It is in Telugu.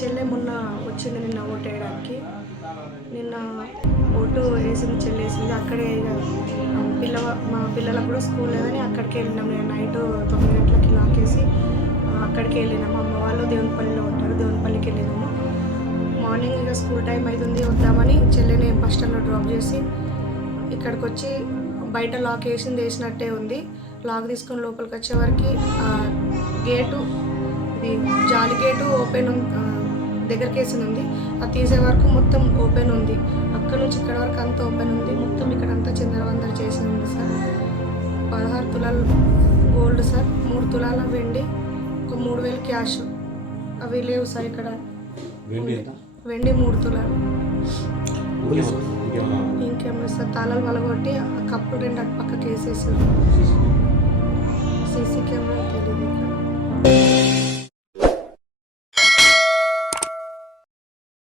చెల్లె మొన్న వచ్చింది నిన్న ఓటు వేయడానికి. నిన్న ఓటు వేసింది, చెల్లేసింది. అక్కడే ఇక మా పిల్లలకు కూడా స్కూల్ లేదని అక్కడికి వెళ్ళినాం. నేను నైట్ 9 గంటలకి లాకేసి అక్కడికి వెళ్ళినాము. అమ్మ వాళ్ళు దేవునిపల్లిలో ఉంటారు, దేవునిపల్లికి వెళ్ళినాము. మార్నింగ్ ఇక స్కూల్ టైం అవుతుంది, వద్దామని చెల్లెని బస్ స్టాండ్లో డ్రాప్ చేసి ఇక్కడికి వచ్చి బయట లాక్ వేసినట్టే ఉంది. లాక్ తీసుకొని లోపలికి వచ్చేవరకు గేటు, ఇది జాలి గేటు ఓపెన్ దగ్గరికి వేసింది ఉంది. అది తీసే వరకు మొత్తం ఓపెన్ ఉంది. అక్కడ నుంచి ఇక్కడ వరకు అంతా ఓపెన్ ఉంది. మొత్తం ఇక్కడంతా చిందరవందర చేసి ఉంది సార్. 16 తులాలు గోల్డ్ సార్, 3 తులాల వెండి, ఒక 3000 క్యాష్ అవి లేవు సార్. ఇక్కడ వెండి 3 తులాలు. ఇంకేం లేదు సార్. తాళాలు వలగొట్టి ఆ కప్పులు 2 అటు పక్కకి వేసేసారు. సీసీ కెమెరా తెలియదు ఇక్కడ.